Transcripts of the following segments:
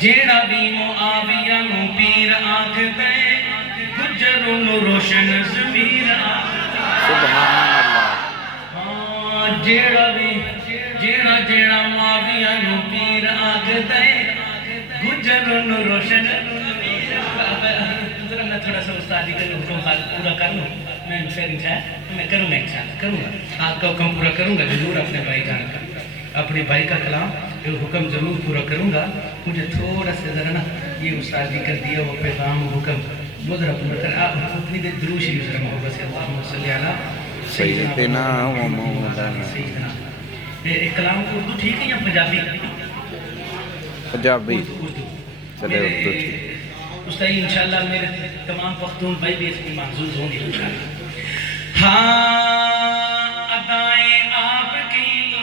جیڑا بھی معاویہ نو پیر آکھ دے گجر نو روشن ضمیر آکھ دے سبحان اللہ جیڑا جیڑا معاویہ نو پیر آکھ دے گجر نو روشن میں تھوڑا سا استادی کا حکم پورا کر لوں میں کروں گا انشاءاللہ کروں گا آپ کا حکم پورا کروں گا ضرور اپنے بھائی جان کا اپنے بھائی کا کلام یہ حکم ضرور پورا کروں گا مجھے تھوڑا سا ذرا نا یہ استادی کر دیا وہ پیغام حکم وہ ذرا پورا کر آپ اپنی دے دروش ہی ذرا محبت سے اللہم صلی علی سیدنا و مولانا ایک کلام کو اردو ٹھیک ہے یا پنجابی پنجابی اردو چلے اردو ٹھیک استاد انشاءاللہ میرے تمام پختون بھائی بھی اس میں محظوظ ہوں گے انشاءاللہ ہاں ادائیں آپ کی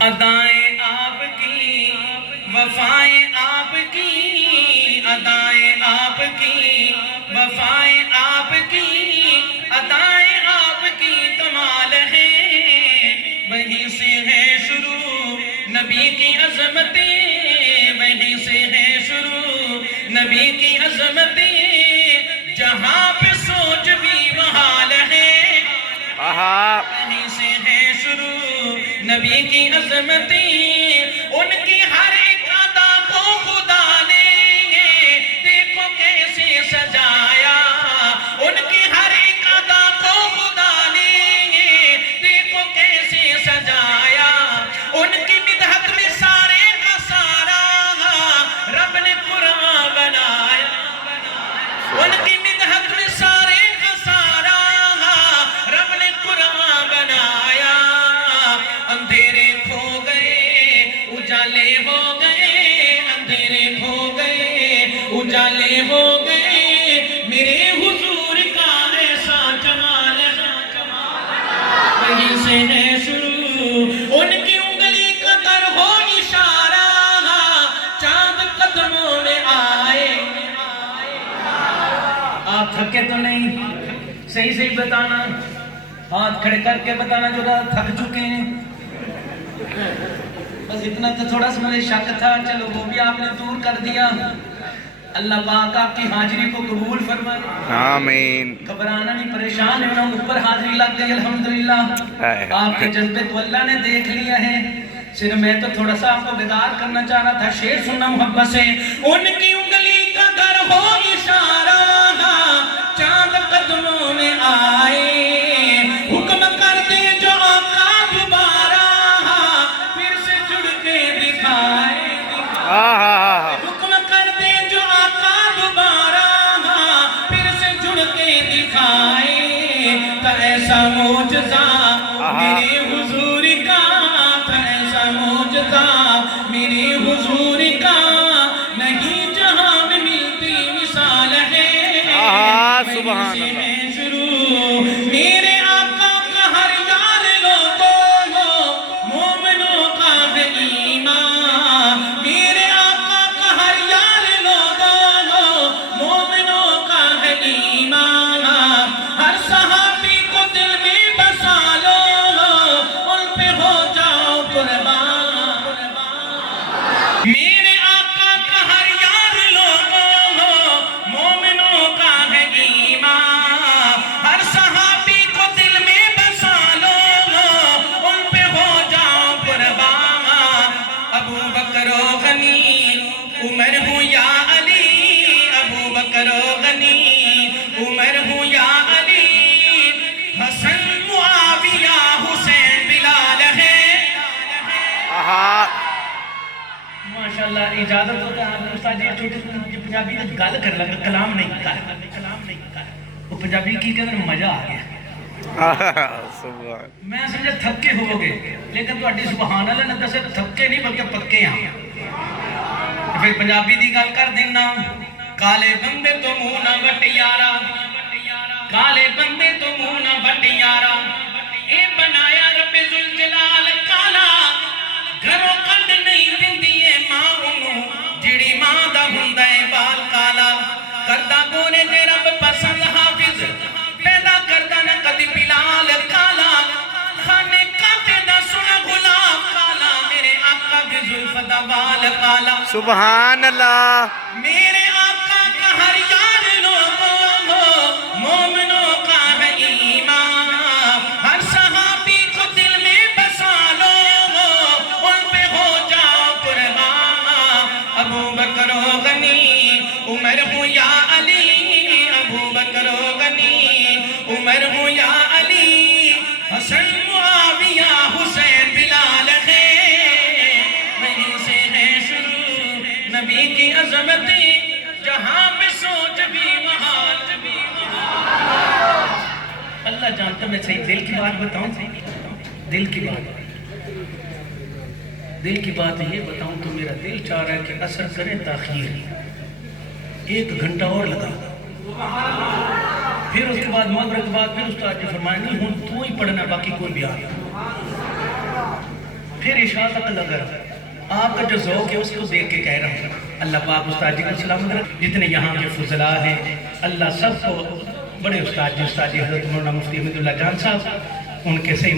ادائیں آپ کی وفائیں آپ کی ادائیں آپ کی وفائیں آپ کی ادائیں آپ کی کمال ہے وہیں سے ہے شروع نبی کی عظمتیں وہیں سے ہے شروع نبی کی عظمتیں جہاں پہ سوچ بھی محال ہے وہیں سے ہے شروع نبی کی عظمتیں ان کی ہر ایک ادا کو خدا نے دیکھو کیسے سجایا ان کی ہر ایک ادا کو خدا نے دیکھو کیسے سجایا ان کی مدحت میں سارے کا سارا رب نے قرآن بنایا ان کی مدحت میں سارے کا سارا رب نے قرآن بنایا اندھیرے کھو گئے اجالے ہو گئے اندھیرے کھو گئے اجالے ہو گئے میرے حضور کا ایسا جمال وہیں سے ہے شروع ان کی انگلی کا در ہو اشارہ چاند قدموں میں آئے آپ تھکے تو نہیں صحیح صحیح بتانا ہاتھ کھڑے کر کے بتانا جو تھک چکے ہیں بس اتنا تو تھوڑا سا مجھے شک تھا چلو وہ بھی آپ نے دور کر دیا اللہ پاک آپ کی حاضری کو قبول فرمائے آمین گھبرانا نہیں پریشان ہونا اوپر حاضری لگ گئی الحمدللہ آپ کے جذبے تو اللہ نے دیکھ لیا ہے صرف میں تو تھوڑا سا آپ کو بیدار کرنا چاہ رہا تھا شعر سننا محبت سے ان کی انگلی کا در ہو اشارہ چاند قدموں میں آئے حکم کر دے جو آقا دوبارہ پھر سے جڑ کے دکھائے حکم کر دے جو آقا دوبارہ پھر سے جڑ کے دکھائے تو ایسا معجزہ میرے حضور کا تو ایسا معجزہ میرے حضور کا نہیں جہاں میں ملتی مثال ہے سبحان اللہ میرے آقا کا ہر یار لوگوں مومنوں کا ہے ایمان میرے آقا کا ہر یار لوگوں مومنوں کا ہے ایمان ہر صحابی کو دل میں بسا لو ان پہ ہو جاؤ قربان میرے آقا کا ہر یار لوگوں مومنوں کا ہے ایمان ہر صحابی کو دل میں بسا لو ان پہ ہو جاؤ قربان ابو بکر و غنی عمر ہوں یا علی ابو بکر و غنی عمر ہوں یا علی حسن معاویہ حسین بلال ہے ماشاءاللہ اجازت ہوتا ہے آپ استاد جی چھوٹے پنجابی نے گل کر لگا کلام نہیں کر وہ پنجابی کی کہتے ہیں مزہ آ گیا میں سمجھا تھکے ہو گے لیکن تو اڈی سبحان اللہ نے دسے تھکے نہیں بلکہ پکے ہیں پھر پنجابی دی گل کر دینا کالے بندے تو منہ نہ وٹ یارا کالے بندے تو منہ نہ وٹ یارا اے بنایا رب ذوالجلال کالا گھروں کڈ نہیں دندی اے ماں انہوں جڑی ماں دا ہوندا اے بال کالا کردا گورے دے رب پسند حافظ پیدا کردا نہ کدی بلال کالا خانے کاتے دا سن غلام کالا میرے آقا بھی زلفدار وال کالا سبحان اللہ میرے آقا کا ہر یار لوگوں مومنوں کا ہے ایمان ہر صحابی کو دل میں بسا لو ان پہ ہو جاؤ قربان ابو بکر و غنی عمر ہوں یا علی ابو بکر و غنی عمر ہوں یا علی حسن معاویہ حسین بلال ہے وہیں سے ہے شروع نبی کی عظمتیں جہاں پہ سوچ بھی محال اللہ جانتا میں صحیح دل کی بات بتاؤں دل کی بات یہ بتاؤں تو میرا دل چاہ رہا ہے کہ اثر کریں تاخیر 1 گھنٹہ اور لگا پھر اس کے بعد مغرب کے بعد پھر استاد جی فرمایا نہیں ہوں تو ہی پڑھنا باقی کوئی بھی پھر عشاء تک لگا رہا آپ کا جو ذوق ہے اس کو دیکھ کے کہہ رہا ہوں اللہ پاک استاد جی کو سلامت رکھے جتنے یہاں کے فضلاء ہیں اللہ سب کو بڑے استاد جی حضرت مولانا مفتی حمید اللہ جان صاحب ان کے صحیح